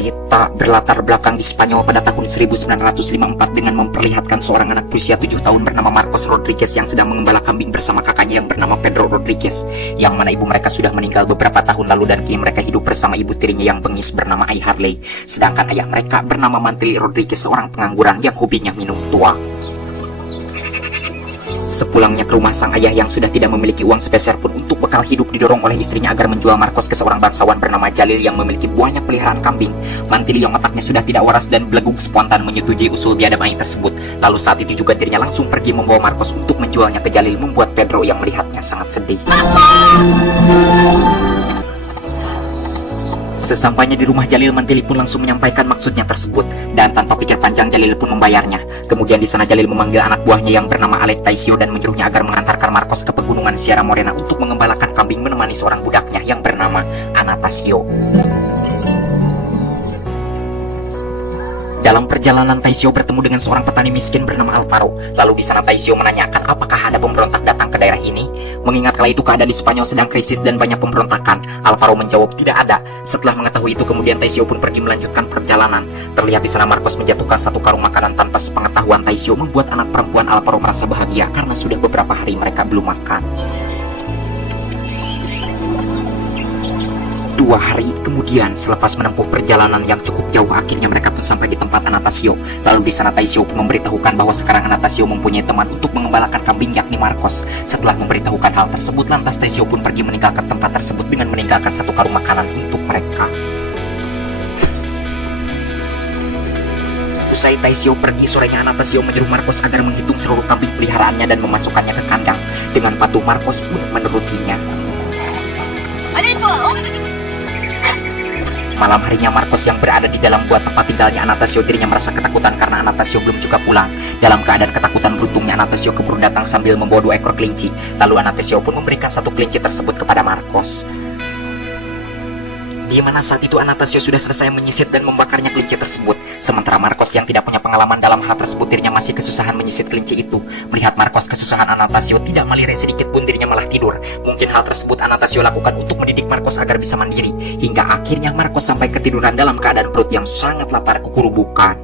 Cerita berlatar belakang di Spanyol pada tahun 1954 dengan memperlihatkan seorang anak berusia 7 tahun bernama Marcos Rodriguez yang sedang mengembala kambing bersama kakaknya yang bernama Pedro Rodriguez, yang mana ibu mereka sudah meninggal beberapa tahun lalu dan kini mereka hidup bersama ibu tirinya yang bengis bernama Ai Harley, sedangkan ayah mereka bernama Mantili Rodriguez, seorang pengangguran yang hobinya minum tua. Sepulangnya ke rumah, sang ayah yang sudah tidak memiliki uang sepeser pun untuk bekal hidup didorong oleh istrinya agar menjual Marcos ke seorang bangsawan bernama Jalil yang memiliki banyak peliharaan kambing. Mantili yang otaknya sudah tidak waras dan beleguk spontan menyetujui usul biadab Ai tersebut. Lalu saat itu juga dirinya langsung pergi membawa Marcos untuk menjualnya ke Jalil, membuat Pedro yang melihatnya sangat sedih. Sesampainya di rumah Jalil, Mantili pun langsung menyampaikan maksudnya tersebut, dan tanpa pikir panjang Jalil pun membayarnya. Kemudian di sana Jalil memanggil anak buahnya yang bernama Alec Taisio dan menyuruhnya agar mengantarkan Marcos ke pegunungan Sierra Morena untuk mengembalakan kambing menemani seorang budaknya yang bernama Anastasio. Dalam perjalanan, Taisio bertemu dengan seorang petani miskin bernama Alvaro. Lalu di sana Taisio menanyakan apakah ada pemberontak datang ke daerah ini. Mengingat kala itu keadaan di Spanyol sedang krisis dan banyak pemberontakan, Alvaro menjawab tidak ada. Setelah mengetahui itu, kemudian Taisio pun pergi melanjutkan perjalanan. Terlihat di sana Marcos menjatuhkan satu karung makanan tanpa sepengetahuan Taisio, membuat anak perempuan Alvaro merasa bahagia karena sudah beberapa hari mereka belum makan. 2 hari kemudian, selepas menempuh perjalanan yang cukup jauh, akhirnya mereka pun sampai di tempat Anastasio. Lalu di sana Taisio pun memberitahukan bahwa sekarang Anastasio mempunyai teman untuk mengembalakan kambing, yakni Marcos. Setelah memberitahukan hal tersebut, lantas Taisio pun pergi meninggalkan tempat tersebut dengan meninggalkan satu karung makanan untuk mereka. Usai Taisio pergi, sorenya Anastasio menyuruh Marcos agar menghitung seluruh kambing peliharaannya dan memasukkannya ke kandang. Dengan patuh, Marcos pun menurutinya. Malam harinya, Marcos yang berada di dalam buat tempat tinggalnya Anastasio, dirinya merasa ketakutan karena Anastasio belum juga pulang. Dalam keadaan ketakutan, beruntungnya Anastasio keburu datang sambil membawa 2 ekor kelinci. Lalu Anastasio pun memberikan satu kelinci tersebut kepada Marcos. Di mana saat itu Anastasio sudah selesai menyisit dan membakarnya kelinci tersebut. Sementara Marcos yang tidak punya pengalaman dalam hal tersebut, dirinya masih kesusahan menyisit kelinci itu. Melihat Marcos kesusahan, Anastasio tidak melirik sedikit pun, dirinya malah tidur. Mungkin hal tersebut Anastasio lakukan untuk mendidik Marcos agar bisa mandiri. Hingga akhirnya Marcos sampai ketiduran dalam keadaan perut yang sangat lapar kekurubukan.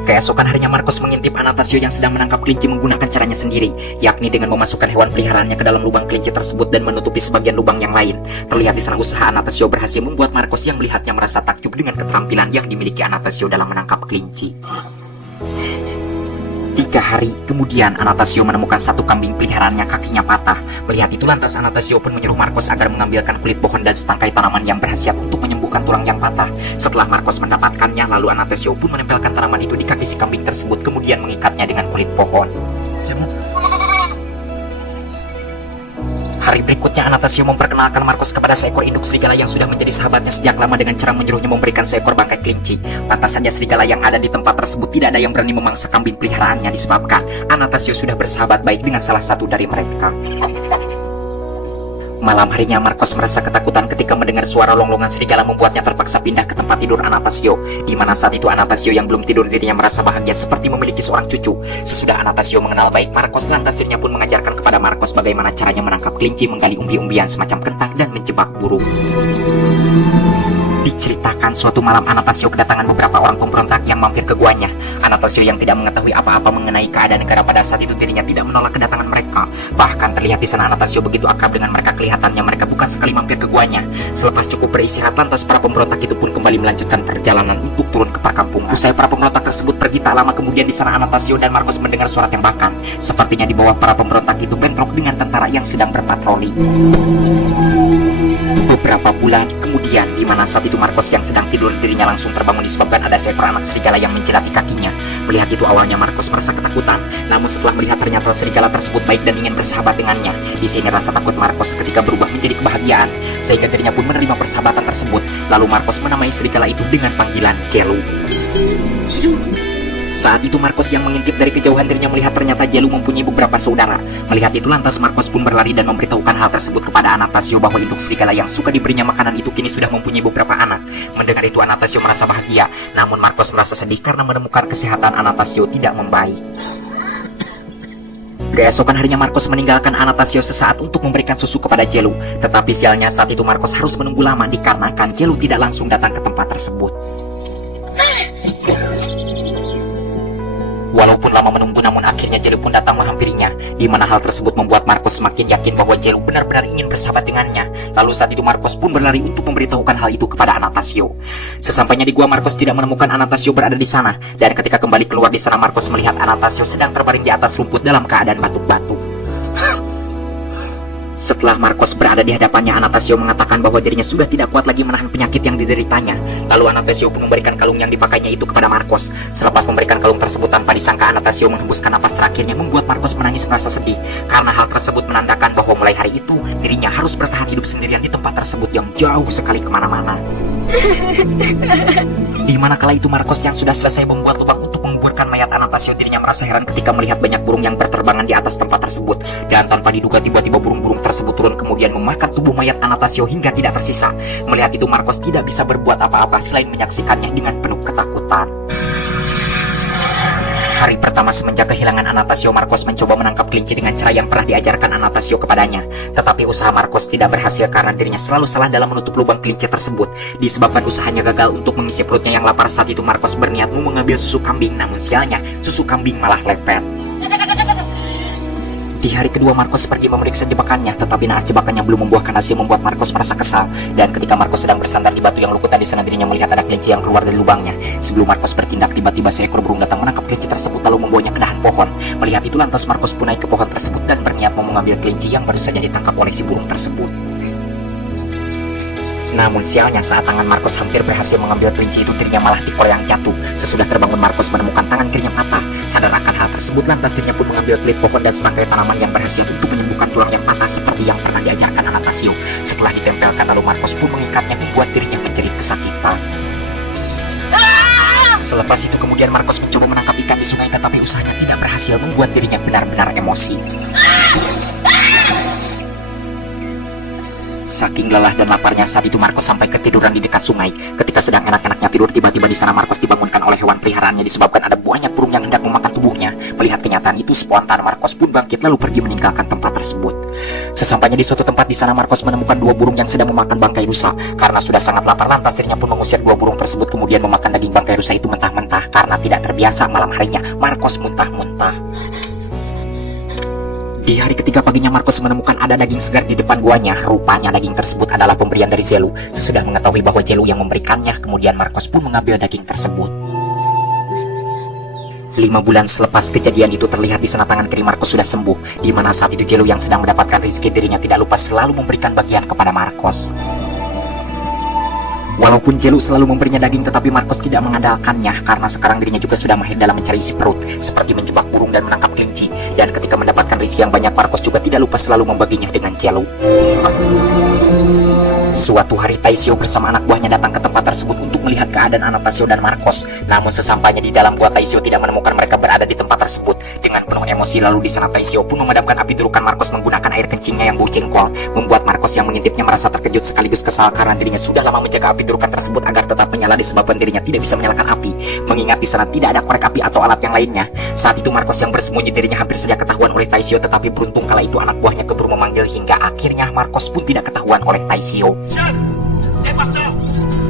Keesokan harinya Marcos mengintip Anastasio yang sedang menangkap kelinci menggunakan caranya sendiri, yakni dengan memasukkan hewan peliharaannya ke dalam lubang kelinci tersebut dan menutupi sebagian lubang yang lain. Terlihat di sana usaha Anastasio berhasil membuat Marcos yang melihatnya merasa takjub dengan keterampilan yang dimiliki Anastasio dalam menangkap kelinci. 3 hari kemudian, Anastasio menemukan satu kambing peliharaannya kakinya patah. Melihat itu, lantas Anastasio pun menyuruh Marcos agar mengambilkan kulit pohon dan setangkai tanaman yang berkhasiat untuk menyembuhkan tulang yang patah. Setelah Marcos mendapatkannya, lalu Anastasio pun menempelkan tanaman itu di kaki si kambing tersebut, kemudian mengikatnya dengan kulit pohon. Hari berikutnya, Anastasio memperkenalkan Marcos kepada seekor induk serigala yang sudah menjadi sahabatnya sejak lama dengan cara menyuruhnya memberikan seekor bangkai kelinci. Lantas saja serigala yang ada di tempat tersebut tidak ada yang berani memangsa kambing peliharaannya disebabkan Anastasio sudah bersahabat baik dengan salah satu dari mereka. Malam harinya, Marcos merasa ketakutan ketika mendengar suara longlongan serigala, membuatnya terpaksa pindah ke tempat tidur Anastasio. Di mana saat itu Anastasio yang belum tidur, dirinya merasa bahagia seperti memiliki seorang cucu. Sesudah Anastasio mengenal baik Marcos, lantas dirinya pun mengajarkan kepada Marcos bagaimana caranya menangkap kelinci, menggali umbi-umbian semacam kentang, dan menjebak burung. Diceritakan suatu malam Anastasio kedatangan beberapa orang pemberontak yang mampir ke guanya. Anastasio yang tidak mengetahui apa-apa mengenai keadaan negara pada saat itu, dirinya tidak menolak kedatangan mereka. Bahkan terlihat di sana Anastasio begitu akrab dengan mereka, kelihatannya mereka bukan sekali mampir ke guanya. Selepas cukup beristirahat, lantas para pemberontak itu pun kembali melanjutkan perjalanan untuk turun ke perkampungan. Usai para pemberontak tersebut pergi, tak lama kemudian di sana Anastasio dan Marcos mendengar suara tembakan. Sepertinya di bawah para pemberontak itu bentrok dengan tentara yang sedang berpatroli. Beberapa bulan kemudian, di mana saat itu Marcos yang sedang tidur, dirinya langsung terbangun disebabkan ada seekor anak serigala yang menjilati kakinya. Melihat itu, awalnya Marcos merasa ketakutan, namun setelah melihat ternyata serigala tersebut baik dan ingin bersahabat dengannya, di sini rasa takut Marcos ketika berubah menjadi kebahagiaan, sehingga dirinya pun menerima persahabatan tersebut. Lalu Marcos menamai serigala itu dengan panggilan Jelu. Saat itu Marcos yang mengintip dari kejauhan, dirinya melihat ternyata Jelu mempunyai beberapa saudara. Melihat itu, lantas Marcos pun berlari dan memberitahukan hal tersebut kepada Anastasio bahwa induk serigala yang suka diberinya makanan itu kini sudah mempunyai beberapa anak. Mendengar itu, Anastasio merasa bahagia, namun Marcos merasa sedih karena menemukan kesehatan Anastasio tidak membaik. Keesokan harinya Marcos meninggalkan Anastasio sesaat untuk memberikan susu kepada Jelu. Tetapi sialnya saat itu Marcos harus menunggu lama dikarenakan Jelu tidak langsung datang ke tempat tersebut. Walaupun lama menunggu, namun akhirnya Jelu pun datang menghampirinya, di mana hal tersebut membuat Marcos semakin yakin bahwa Jelu benar-benar ingin bersahabat dengannya. Lalu saat itu Marcos pun berlari untuk memberitahukan hal itu kepada Anastasio. Sesampainya di gua, Marcos tidak menemukan Anastasio berada di sana, dan ketika kembali keluar di sana Marcos melihat Anastasio sedang terbaring di atas rumput dalam keadaan batuk-batuk. Setelah Marcos berada di hadapannya, Anastasio mengatakan bahwa dirinya sudah tidak kuat lagi menahan penyakit yang dideritanya. Lalu Anastasio pun memberikan kalung yang dipakainya itu kepada Marcos. Selepas memberikan kalung tersebut, tanpa disangka Anastasio menghembuskan napas terakhirnya, membuat Marcos menangis merasa sedih. Karena hal tersebut menandakan bahwa mulai hari itu dirinya harus bertahan hidup sendirian di tempat tersebut yang jauh sekali kemana-mana. Di mana kala itu Marcos yang sudah selesai membuat lubang untuk menguburkan mayat Anastasio, dirinya merasa heran ketika melihat banyak burung yang berterbangan di atas tempat tersebut. Dan tanpa diduga tiba-tiba burung-burung tersebut turun kemudian memakan tubuh mayat Anastasio hingga tidak tersisa. Melihat itu Marcos tidak bisa berbuat apa-apa selain menyaksikannya dengan penuh ketakutan. Hari pertama semenjak kehilangan Anastasio, Marcos mencoba menangkap kelinci dengan cara yang pernah diajarkan Anastasio kepadanya. Tetapi usaha Marcos tidak berhasil karena dirinya selalu salah dalam menutup lubang kelinci tersebut. Disebabkan usahanya gagal untuk mengisi perutnya yang lapar, saat itu Marcos berniat mau mengambil susu kambing, namun sialnya susu kambing malah lepet. Di hari kedua Marcos pergi memeriksa jebakannya, tetapi naas jebakannya belum membuahkan hasil, membuat Marcos merasa kesal. Dan ketika Marcos sedang bersandar di batu yang lukut, di sana dirinya melihat ada kelinci yang keluar dari lubangnya. Sebelum Marcos bertindak, tiba-tiba seekor burung datang menangkap kelinci tersebut lalu membawanya ke dahan pohon. Melihat itu lantas Marcos pun naik ke pohon tersebut dan berniat mau mengambil kelinci yang baru saja ditangkap oleh si burung tersebut. Namun sialnya saat tangan Marcos hampir berhasil mengambil kelinci itu, dirinya malah dikoleang jatuh. Sesudah terbangun Marcos menemukan tangan kirinya patah. Sadar akan hal tersebut, lantas dirinya pun mengambil kulit pohon dan serangkai tanaman yang berhasil untuk menyembuhkan tulang yang patah seperti yang pernah diajarkan Anastasio. Setelah ditempelkan lalu Marcos pun mengikatnya, membuat dirinya menjerit kesakitan. Selepas itu kemudian Marcos mencoba menangkap ikan di sungai, tetapi usahanya tidak berhasil, membuat dirinya benar-benar emosi. Saking lelah dan laparnya saat itu Marcos sampai ketiduran di dekat sungai. Ketika sedang enak-enaknya tidur, tiba-tiba di sana Marcos dibangunkan oleh hewan peliharaannya disebabkan ada banyak burung yang hendak memakan tubuhnya. Melihat kenyataan itu, spontan Marcos pun bangkit lalu pergi meninggalkan tempat tersebut. Sesampainya di suatu tempat di sana Marcos menemukan dua burung yang sedang memakan bangkai rusa. Karena sudah sangat lapar, lantas dirinya pun mengusir dua burung tersebut kemudian memakan daging bangkai rusa itu mentah-mentah. Karena tidak terbiasa, malam harinya Marcos muntah-muntah. Di hari ketiga paginya Marcos menemukan ada daging segar di depan guanya. Rupanya daging tersebut adalah pemberian dari Jelu. Sesudah mengetahui bahwa Jelu yang memberikannya, kemudian Marcos pun mengambil daging tersebut. 5 bulan selepas kejadian itu terlihat di sana tangan kiri Marcos sudah sembuh, di mana saat itu Jelu yang sedang mendapatkan rezeki, dirinya tidak lupa selalu memberikan bagian kepada Marcos. Walaupun Jelu selalu memberinya daging, tetapi Marcos tidak mengandalkannya karena sekarang dirinya juga sudah mahir dalam mencari isi perut, seperti menjebak burung dan menangkap kelinci. Dan ketika mendapatkan rezeki yang banyak, Marcos juga tidak lupa selalu membaginya dengan Jelu. Suatu hari Taisio bersama anak buahnya datang ke tempat tersebut untuk melihat keadaan Anastasio dan Marcos. Namun sesampainya di dalam gua, Taisio tidak menemukan mereka berada di tempat tersebut. Dengan penuh emosi lalu di sana Taisio pun memadamkan api dudukan Marcos menggunakan air kencingnya yang bau jengkol, membuat Marcos yang mengintipnya merasa terkejut sekaligus kesal karena dirinya sudah lama menjaga api dudukan tersebut agar tetap menyala disebabkan dirinya tidak bisa menyalakan api, mengingat di sana tidak ada korek api atau alat yang lainnya. Saat itu Marcos yang bersembunyi dirinya hampir saja ketahuan oleh Taisio, tetapi beruntung kala itu anak buahnya keburu memanggil hingga akhirnya Marcos pun tidak ketahuan oleh Taisio.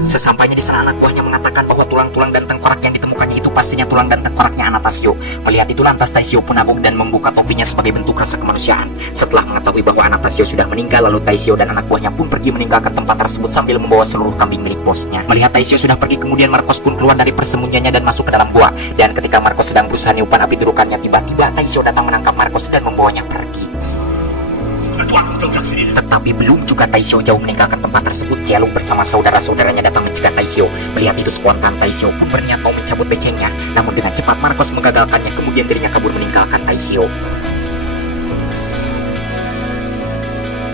Sesampainya di sana anak buahnya mengatakan bahwa tulang-tulang dan tengkorak yang ditemukannya itu pastinya tulang dan tengkoraknya Anastasio. Melihat itu lantas Taisio pun nabok dan membuka topinya sebagai bentuk rasa kemanusiaan. Setelah mengetahui bahwa Anastasio sudah meninggal, lalu Taisio dan anak buahnya pun pergi meninggalkan tempat tersebut sambil membawa seluruh kambing milik bosnya. Melihat Taisio sudah pergi, kemudian Marcos pun keluar dari persembunyiannya dan masuk ke dalam gua. Dan ketika Marcos sedang berusaha niupan api dudukannya, tiba-tiba Taisio datang menangkap Marcos dan membawanya pergi. Tetapi belum juga Taisio jauh meninggalkan tempat tersebut, Jelu bersama saudara-saudaranya datang mencegah Taisio. Melihat itu spontan Taisio pun berniat mau mencabut becengnya, namun dengan cepat Marcos menggagalkannya, kemudian dirinya kabur meninggalkan Taisio.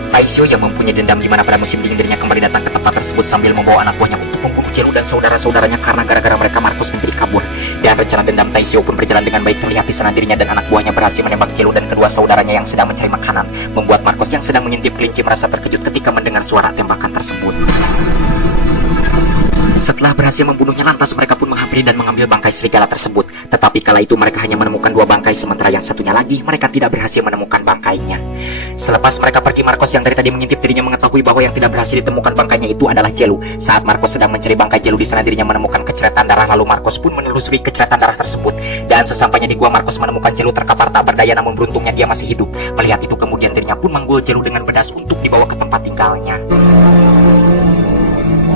Taisio yang mempunyai dendam di mana pada musim dingin dirinya kembali datang ke tempat tersebut sambil membawa anak buahnya untuk membunuh Jelu dan saudara-saudaranya karena gara-gara mereka Marcos menjadi kabur. Dan rencana dendam Taisio pun berjalan dengan baik. Terlihat di sana dirinya dan anak buahnya berhasil menembak Jelu dan kedua saudaranya yang sedang mencari makanan, membuat Marcos yang sedang mengintip kelinci merasa terkejut ketika mendengar suara tembakan tersebut. Setelah berhasil membunuhnya, lantas mereka pun menghampiri dan mengambil bangkai serigala tersebut. Tetapi kala itu mereka hanya menemukan 2 bangkai, sementara yang satunya lagi mereka tidak berhasil menemukan bangkainya. Selepas mereka pergi, Marcos yang dari tadi mengintip dirinya mengetahui bahwa yang tidak berhasil ditemukan bangkainya itu adalah Jelu. Saat Marcos sedang mencari bangkai Jelu, di sana dirinya menemukan keceretan darah. Lalu Marcos pun menelusuri keceretan darah tersebut. Dan sesampainya di gua, Marcos menemukan Jelu terkapar tak berdaya, namun beruntungnya dia masih hidup. Melihat itu kemudian dirinya pun menggul Jelu dengan bedas untuk dibawa ke tempat tinggalnya.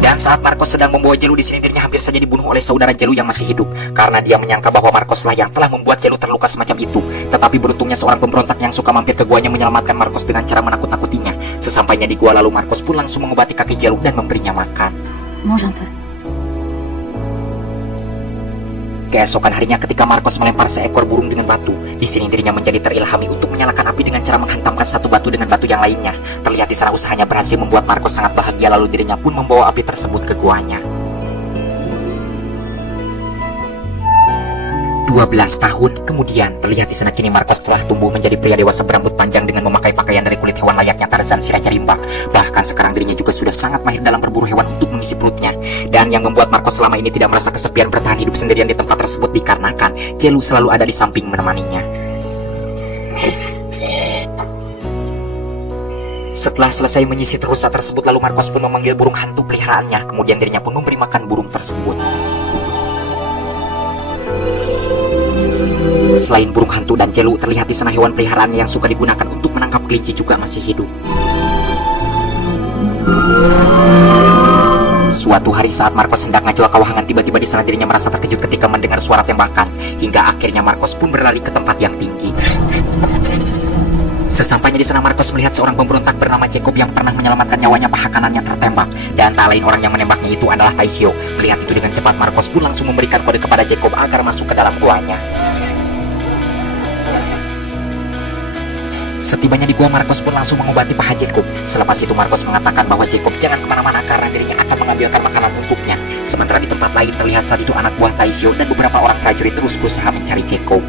Dan saat Marcos sedang membawa Jelu, di sini dirinya hampir saja dibunuh oleh saudara Jelu yang masih hidup, karena dia menyangka bahwa Marcos lah yang telah membuat Jelu terluka semacam itu. Tetapi beruntungnya seorang pemberontak yang suka mampir ke guanya menyelamatkan Marcos dengan cara menakut-nakutinya. Sesampainya di gua, lalu Marcos pun langsung mengobati kaki Jelu dan memberinya makan. Keesokan harinya ketika Marcos melempar seekor burung dengan batu, di sini dirinya menjadi terilhami untuk menyalakan api dengan cara menghantamkan satu batu dengan batu yang lainnya. Terlihat di sana usahanya berhasil membuat Marcos sangat bahagia, lalu dirinya pun membawa api tersebut ke guanya. 12 tahun kemudian, terlihat di sana kini Marcos telah tumbuh menjadi pria dewasa berambut panjang dengan memakai pakaian dari kulit hewan layaknya Tarzan si Raja Rimba. Bahkan sekarang dirinya juga sudah sangat mahir dalam berburu hewan untuk mengisi perutnya. Dan yang membuat Marcos selama ini tidak merasa kesepian bertahan hidup sendirian di tempat tersebut dikarenakan Jelu selalu ada di samping menemaninya. Setelah selesai menyisir rusa tersebut, lalu Marcos pun memanggil burung hantu peliharaannya. Kemudian dirinya pun memberi makan burung tersebut. Selain burung hantu dan Jelu, terlihat di sana hewan peliharaannya yang suka digunakan untuk menangkap kelinci juga masih hidup. Suatu hari saat Marcos hendak ngajak kawahangan, tiba-tiba di sana dirinya merasa terkejut ketika mendengar suara tembakan. Hingga akhirnya Marcos pun berlari ke tempat yang tinggi. Sesampainya di sana, Marcos melihat seorang pemberontak bernama Jacob yang pernah menyelamatkan nyawanya paha kanannya tertembak. Dan tak lain orang yang menembaknya itu adalah Taisio. Melihat itu dengan cepat, Marcos pun langsung memberikan kode kepada Jacob agar masuk ke dalam guanya. Setibanya di gua, Marcos pun langsung mengobati paha Jacob. Selepas itu Marcos mengatakan bahwa Jacob jangan kemana-mana karena dirinya akan mengambilkan makanan untuknya. Sementara di tempat lain terlihat saat itu anak buah Taisio dan beberapa orang prajurit terus berusaha mencari Jacob.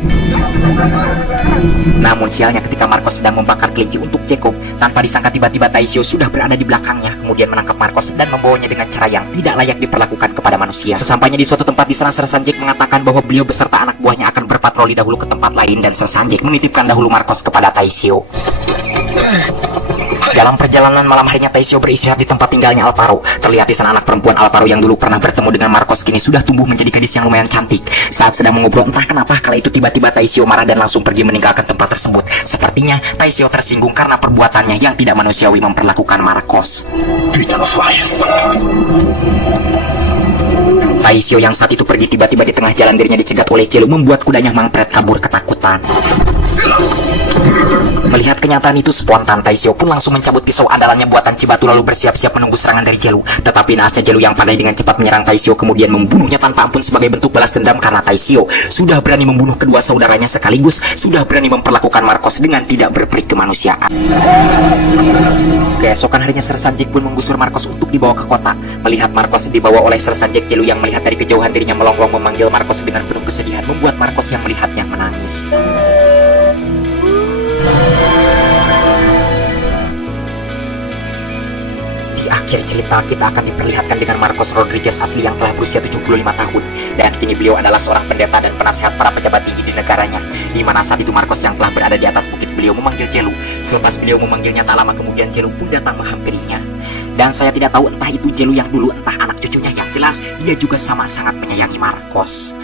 Namun sialnya ketika Marcos sedang membakar kelinci untuk Jacob, tanpa disangka tiba-tiba Taisio sudah berada di belakangnya, kemudian menangkap Marcos dan membawanya dengan cara yang tidak layak diperlakukan kepada manusia. Sesampainya di suatu tempat di sana, Sersan Jack mengatakan bahwa beliau beserta anak buahnya akan berpatroli dahulu ke tempat lain, dan Sersan Jack menitipkan dahulu Marcos kepada Taisio. Dalam perjalanan malam harinya, Taisio beristirahat di tempat tinggalnya Alvaro. Terlihat di sana anak perempuan Alvaro yang dulu pernah bertemu dengan Marcos kini sudah tumbuh menjadi gadis yang lumayan cantik. Saat sedang mengobrol, entah kenapa kala itu tiba-tiba Taisio marah dan langsung pergi meninggalkan tempat tersebut. Sepertinya Taisio tersinggung karena perbuatannya yang tidak manusiawi memperlakukan Marcos. Taisio yang saat itu pergi tiba-tiba di tengah jalan dirinya dicegat oleh Jelu, membuat kudanya mangpret kabur ketakutan. Melihat kenyataan itu spontan, Taisio pun langsung mencabut pisau andalannya buatan Cibatu lalu bersiap-siap menunggu serangan dari Jelu. Tetapi naasnya Jelu yang pandai dengan cepat menyerang Taisio, kemudian membunuhnya tanpa ampun sebagai bentuk balas dendam karena Taisio sudah berani membunuh kedua saudaranya sekaligus, sudah berani memperlakukan Marcos dengan tidak berperik kemanusiaan. Keesokan harinya Sersan Jack pun menggusur Marcos untuk dibawa ke kota. Melihat Marcos dibawa oleh Sersan Jack, Jelu yang melihat dari kejauhan dirinya melonglong memanggil Marcos dengan penuh kesedihan, membuat Marcos yang melihatnya menangis. Di akhir cerita kita akan diperlihatkan dengan Marcos Rodriguez asli yang telah berusia 75 tahun dan kini beliau adalah seorang pendeta dan penasehat para pejabat tinggi di negaranya. Di mana saat itu Marcos yang telah berada di atas bukit, beliau memanggil Jelu. Selepas beliau memanggilnya, tak lama kemudian Jelu pun datang menghampirinya. Dan saya tidak tahu entah itu Jelu yang dulu entah anak cucunya, yang jelas dia juga sama sangat menyayangi Marcos.